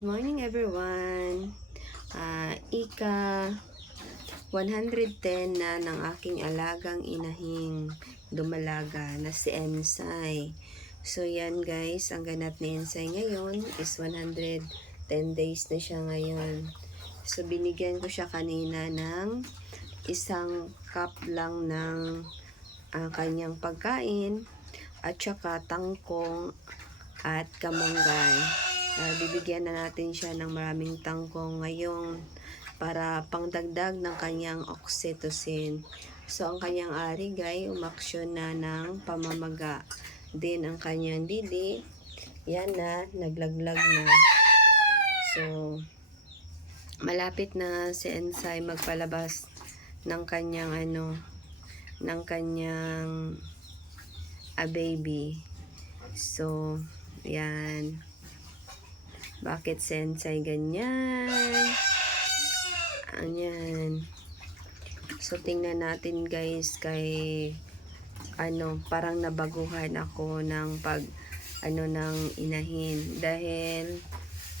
Morning everyone. Ika 110 na ng aking alagang inahing dumalaga na si Ensay. So yan guys, ang ganap ni Ensay ngayon is 110 days na siya ngayon. So binigyan ko siya kanina ng isang cup lang ng kanyang pagkain at saka tangkong at kamonggay. Bibigyan na natin siya ng maraming tangkong ngayon para pangdagdag ng kanyang oxytocin. So, ang kanyang arigay, umaksyon na ng pamamaga. Din ang kanyang didi, yan na, naglaglag na. So, malapit na si Ensay magpalabas ng kanyang baby. So, yan. Bakit Sensei ganyan? Ayan. So, tingnan natin guys kay parang nabaguhan ako ng ng inahin. Dahil 6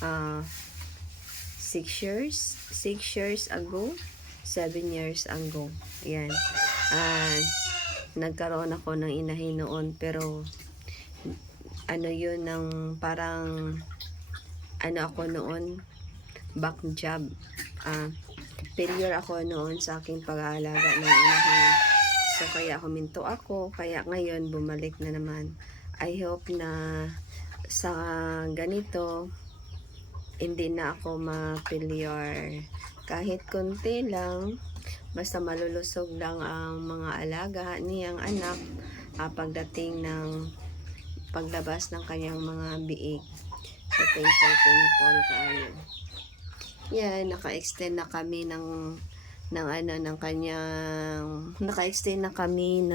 years ago, 7 years ago. Ayan. Nagkaroon ako ng inahin noon pero yun ng parang ako noon, back job. Failure ako noon sa aking pag-aalaga ng inahin. So, kaya huminto ako. Kaya ngayon, bumalik na naman. I hope na sa ganito, hindi na ako ma-failure. Kahit konti lang, basta malulusog lang ang mga alaga niyang anak pagdating ng paglabas ng kanyang mga biik. So, thankful kayo. Yan, naka-extend na kami naka-extend na kami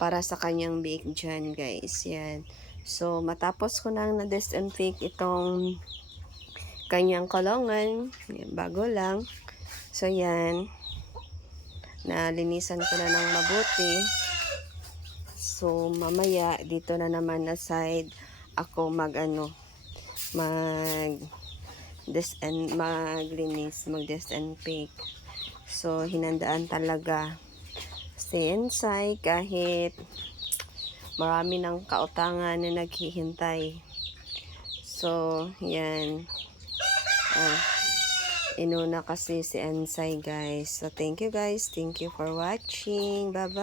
para sa kanyang biik dyan, guys. Yan. So, matapos ko nang na-disinfect itong kanyang kulungan, bago lang. So, yan. Nalinisan ko na ng mabuti. So, mamaya, dito na naman na side ako mag-disinfect. So, hinandaan talaga si Ensay kahit marami ng kautangan na naghihintay. So, yan. Inuna kasi si Ensay, guys. So, thank you guys. Thank you for watching. Bye-bye.